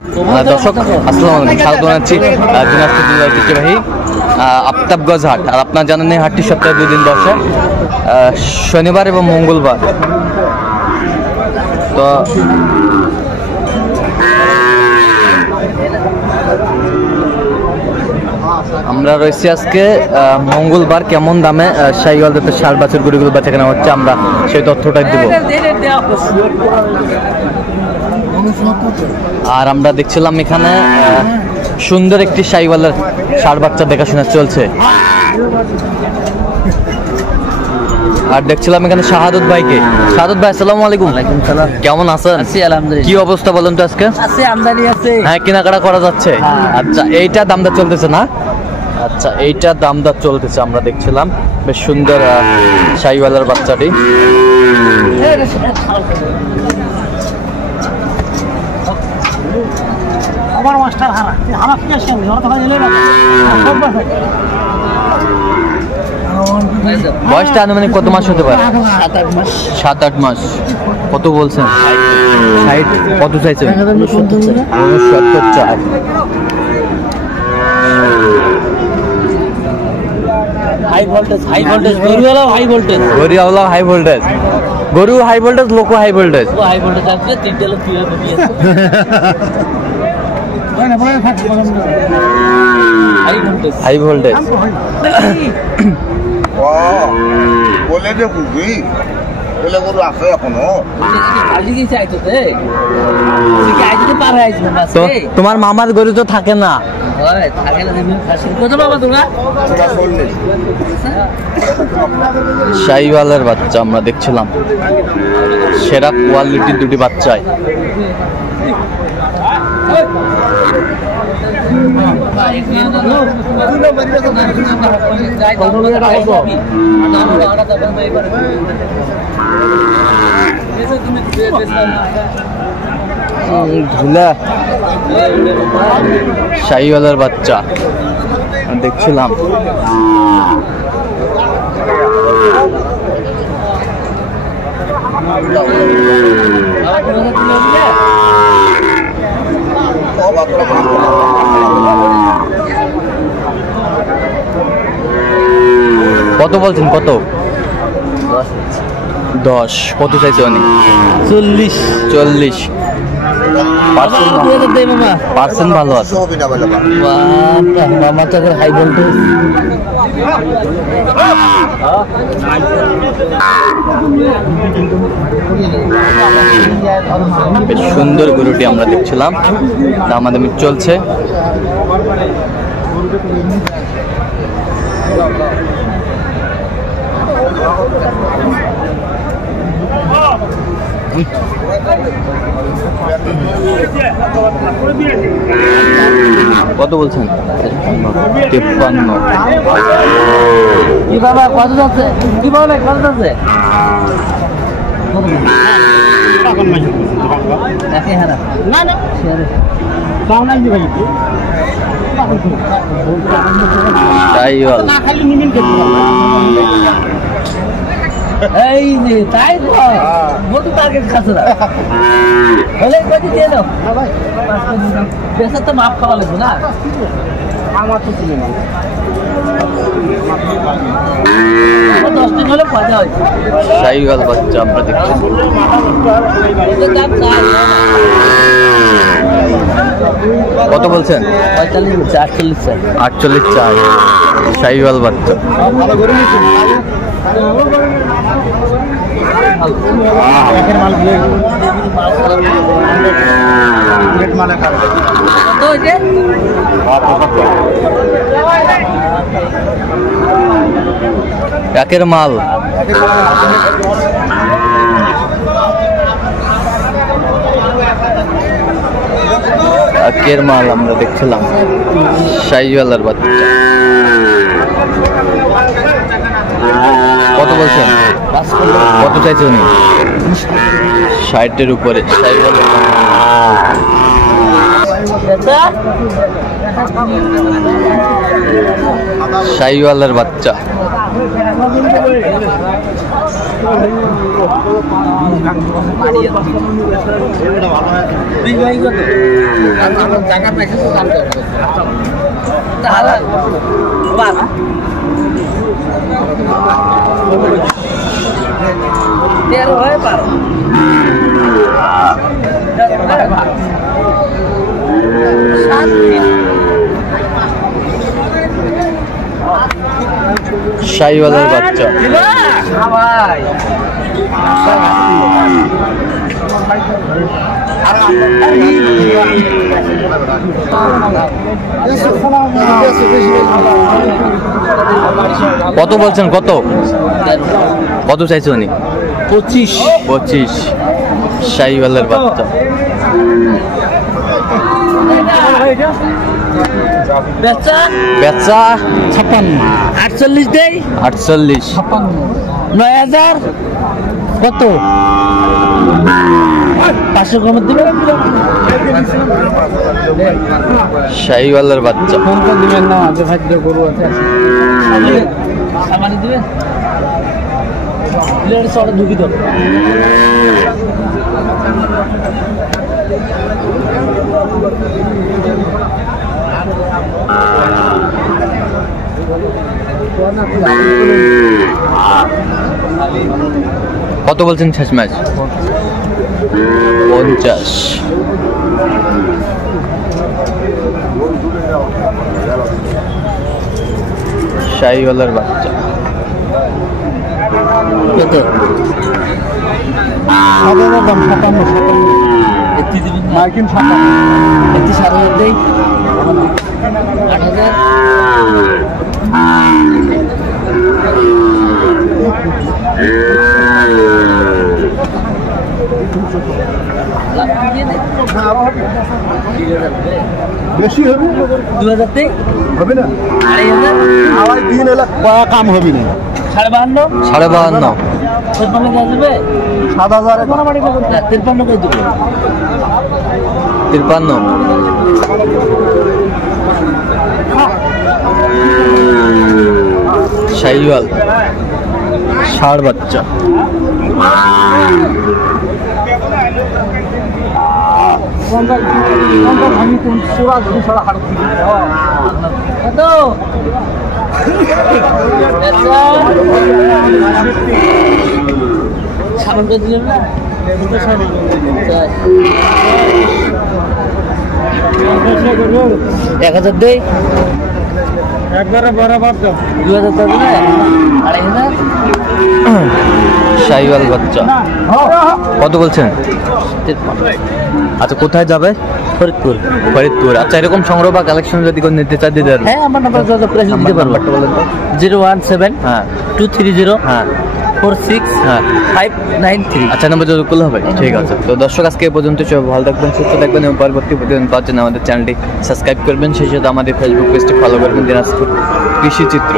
দর্শক আসসালামু আলাইকুম, স্বাগত জানাচ্ছি দিনাজপুর জেলার ঐতিহ্যবাহী আফতাবগঞ্জ হাট। আর আপনারা জানেন এই হাটটি সপ্তাহে 2 দিন বসে, শনিবার এবং মঙ্গলবার। তো আমরা রয়েছি আজকে মঙ্গলবার। কেমন দামে শাহিওয়াল জাতের ষাঁড় বাছুর গরুগুলো বেচা কেনা হচ্ছে আমরা সেই তথ্যটাই দেব। আর আমরা দেখছিলাম এখানে সুন্দর একটি শাহিওয়ালের ষাঁড় বাচ্চা দেখাশোনা চলছে। আর দেখছিলাম এখানে শাহাদত ভাইকে। শাহাদত ভাই আসসালামু আলাইকুম। ওয়ালাইকুম সালাম। কেমন আছেন? আছি আলহামদুলিল্লাহ। কি অবস্থা বলেন তো আজকে? আছে আমদানি আছে। হ্যাঁ, কেনাকাটা করা যাচ্ছে। আচ্ছা, এইটা দামদার চলতেছে না? আচ্ছা, এইটা দামদার চলতেছে। আমরা দেখছিলাম বেশ সুন্দর শাহিওয়ালের বাচ্চাটি। আমার মাস্টার হারা হারা কি আসে ওরা তো খাইলে না সব বাসে। বয়সটা আনুমানিক কত মাস হতে পারে? 7-8 মাস। 7-8 মাস। কত বলছেন? 60। কত চাইছেন? 70 চাই। হাই ভোল্টেজ গরুওয়ালা হাই ভোল্টেজ। গরুওয়ালা হাই ভোল্টেজ। গরু হাই ভোল্টেজ, লোকো হাই ভোল্টেজ। ও হাই ভোল্টেজ আছে, তিনটে লোক কিভাবে দিয়েছে। High voltage. বলে যে বুঝবি বলে গরু আছে এখনো। তো তোমার মামার গরু তো থাকে না? শাহিওয়ালের বাচ্চা আমরা দেখছিলাম, সেরা কোয়ালিটির দুটি বাচ্চায়। ধুলা শাহিওয়ালের বাচ্চা দেখছিলাম। কত বলছেন? কত? 10। কত চাইছে উনি? 40। পার্সেন্ট ভালো আছে। মামা তো হাই ভোল্টেজ। বেশ সুন্দর গরুটি আমরা দেখছিলাম, দামাদামি চলছে। কত বলছেন? 53। কি বাবা কত যাচ্ছে? কি বলে কত যাচ্ছে? এই যে তাই তো বলতো টার্গেট খাচ্ছে না হলে কত দিয়ে দাও পেশা তো মাপ খাওয়া লাগবে না। আমার তো তুলে না 10 দিন হলে পয়সা হয়। শাহিওয়াল বাচ্চা আমরা দেখছি। কত বলছেন? 45 চাই। 48 চাই। শাহিওয়াল বাচ্চা। একের মাল। একের মাল আমরা দেখছিলাম, শাহিওয়ালের বাচ্চা। কত বলছেন? কত চাইছে উনি? 60-এর উপরে। শাহিওয়াল বেচা শাহিওয়ালের বাচ্চা। শাহিওয়ালের বাচ্চা। কত বলছেন? কত কত চাইছে উনি? 25। শাহিওয়ালের বাচ্চা। বেচা বেচা 56 48 দেই 48। 9000 কত 500 কমে দিবেন শাহিওয়ালের বাচ্চা। ফোন করে দিবেন না যে ভাই গরু আছে সামানি দিবেন প্লেয়ার সরে ঢুকি দাও কত বলছেন শেষ ম্যাচ? 50। শাহিওয়ালের বাচ্চা। কত দাম 57 এটি দিবেন মার্কিন 57 এটি 7000 দেই 8000 বেশি হবে 2000 দেই হবে না 2500 আড়াই 3 লাখ কয়া কাম হবে না 52 52। 53 দেওয়া যাবে 7000 53 করে দেবো 53। শাহিওয়াল ষাঁড় বাচ্চা। আমি কোন সোরা দুশো হাড় কত সামান করে দিলেন না 1000 দেই একবারে বরাবর তো 2000 দেবে না 2500 শাহিওয়াল বাচ্চা। কত বলছেন? আচ্ছা, কোথায় যাবে? ফরিদপুর। ফরিদপুর। আচ্ছা, এরকম সংগ্রহ বা কালেকশন যদি কোনো নিতে চাই দিতে পারবেন? হ্যাঁ, আমার নাম্বার যোগাযোগ করে দিতে পারবো। 017 হ্যাঁ 230 হ্যাঁ 46 হ্যাঁ 593। আচ্ছা, নাম্বার যোগাযোগ করলে হবে। ঠিক আছে। তো দর্শক, আজকে এ পর্যন্ত সবাই ভালো থাকবেন, সুস্থ থাকবেন এবং পরবর্তী প্রতিদিন পাওয়ার জন্য আমাদের চ্যানেলটি সাবস্ক্রাইব করবেন। সেই সাথে আমাদের ফেসবুক পেজটি ফলো করবেন, দিনাজপুর কৃষি চিত্র।